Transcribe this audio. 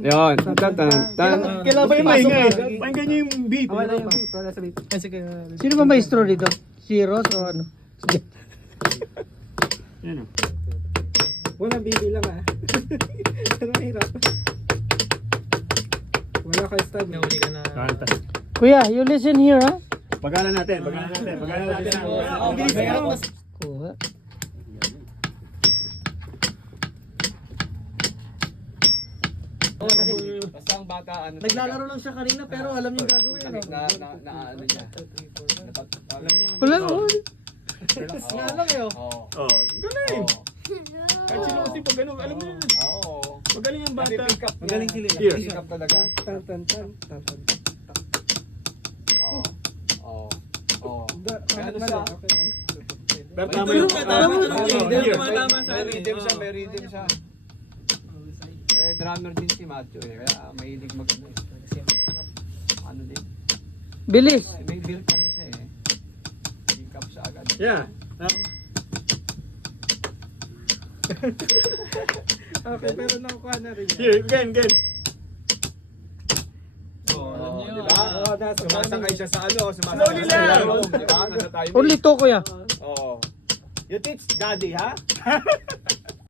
Yun. Kailangan ba yung maingay? Pakinggan niyo yung beat. Sino ba maestro dito? Si Ross o ano? Yan o. Walang bibilang ah. Pero mahirap. Wala ka stab. Nahuli ka na. Kuya, you listen here, ha? Bagalan natin. Ang bilis mo. Kuha. Basta ang bata, ano. Naglalaro lang siya kanina pero alam niyo gagawin. Ano ano niya. Wala ko. Nga lang eh. Oo. Oh, galing. Kahit sino kasi pag ganun, alam mo yun. Oo. Magaling ang bata. Pick up. Magaling sila. Here. Pick up talaga. Tan tan tan tan tan. Oo. Oo. Oo. Ano siya? Okay lang. Pero May tama tulong yung ka, tama yung tulong eh. Dahil Here. tumatama sa May akin. rhythm siya, may rhythm siya. Eh, drummer din si Macho eh. Kaya mahilig mag ano eh. Ano din. Bilis. May build ano siya eh. Pick up siya agad. Yeah. Okay, pero nakukuha na rin yan. Here, again. Oo, di ba? Oo, nasa Sumasakay siya sa ano, Slowly sumasakay lang. sa loob, di ba? Nasa timing. Only to, kuya. Oo. You teach daddy, ha?